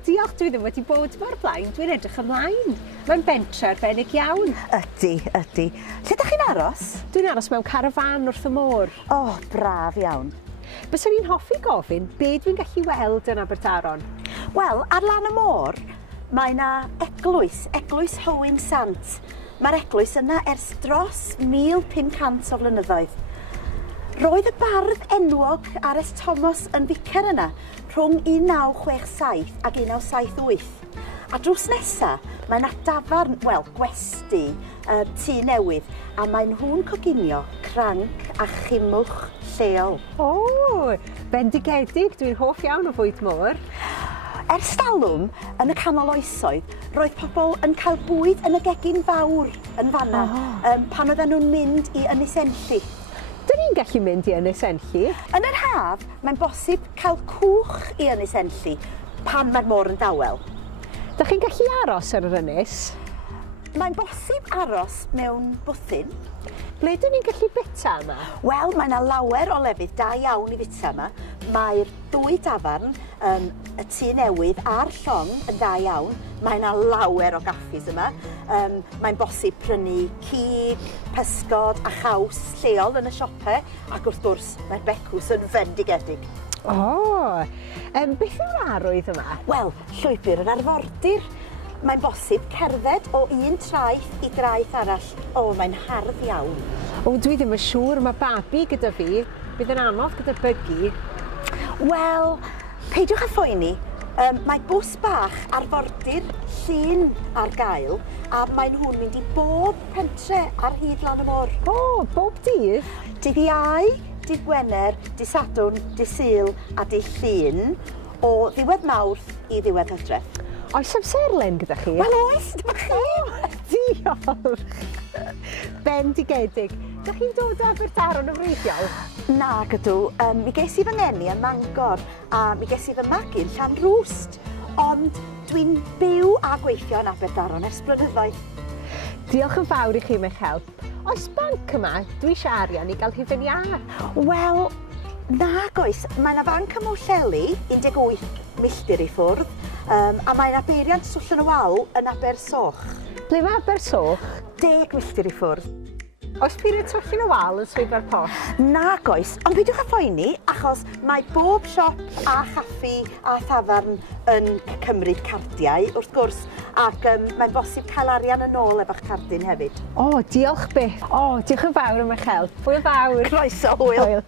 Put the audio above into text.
Diolch, dwi ddim wedi bod mor blaen, dwi'n edrych ymlaen. Mae'n bentre arbennig iawn. Ydy. Lle ydych chi'n aros? Dwi'n aros mewn carafan wrth y môr. O, braf iawn. Byswn i'n hoffi gofyn be dwi'n gallu weld yn Aberdaron. Wel, ar lan y môr, mae yna eglwys Hywyn Sant. Mae'r eglwys yna ers dros 1500 o flynyddoedd. Roedd y bardd enwog R.S. Thomas yn bicer yna rhwng 1967 ac 1978. A drws nesa, mae yna dafarn, gwesty, tŷ newydd, a mae nhw'n coginio cranc a chimwch lleol. O, bendigedig, dwi'n hoff iawn o fwyd môr. Ers talwm, yn y canol oesoedd, roedd pobl yn cael bwyd yn y gegin fawr yn fanna pan oedden nhw'n mynd i Ynys Enlli. Dyn ni'n gallu mynd i Ynys Enlli. Yn yr haf, mae'n bosib cael cwch i Ynys Enlli pan mae'r môr yn dawel. Dych chi'n gallu aros ar yr ynys? Mae'n bosib aros mewn bwthyn. Ble dyn ni'n gallu bita yma? Wel, mae yna lawer o lefydd da iawn i fita yma. Mae'r dwy dafarn, y tŷ newydd a'r llong yn da iawn. Mae yna lawer o gaffis yma. Mae'n bosib prynu cig, pysgod a chaws lleol yn y siopau. Ac wrth gwrs, mae'r becws yn fendigedig. O, beth yw'r arwydd yma? Wel, llwybr yr arfordir. Mae'n bosib cerdded o un traeth i draeth arall. O, mae'n hardd iawn. O, dwi ddim yn siŵr, mae babi gyda fi. Bydd yn anodd gyda byggi. Wel, peidiwch â phoeni. Mae bws bach arfordir llun ar gael a mae nhw'n mynd i bob pentre ar hyd lan y môr. O, bob dydd? Dydd Iau, dydd Gwener, dydd Sadwrn, dydd Sul a dydd Llun o ddiwedd Mawrth i ddiwedd Hydref. Oes amserlen gyda chi? Wel oes, dyma chi! Diolch! Bendigedig. Dych chi'n dod â Aberdaron yn wreiddiol? Na gydw, mi ges i fy ngeni yn Mangor a mi ges i fy magu'n Llanrwst. Ond dwi'n byw a gweithio yn Aberdaron ers blynyddoedd. Diolch yn fawr i chi am eich help. Oes banc yma? Dwi eisiau arian i gael hufen iâ. Wel, nag oes. Mae yna banc ym Mwllheli, 18 milltir i ffwrdd, a mae yna beiriant Swll yn y Wal yn Abersoch. Ble mae Abersoch? 10 milltir i ffwrdd. Oes Peiriant Swll yn y Wal yn swyddfa'r post? Nag oes, ond peidiwch â phoeni, achos mae bob siop a chaffi a tafarn yn cymryd cardiau, wrth gwrs, ac mae'n bosib cael arian yn ôl efo'ch cardyn hefyd. O, diolch byth. O, diolch yn fawr am eich help. Hwyl fawr. Croeso, hwyl.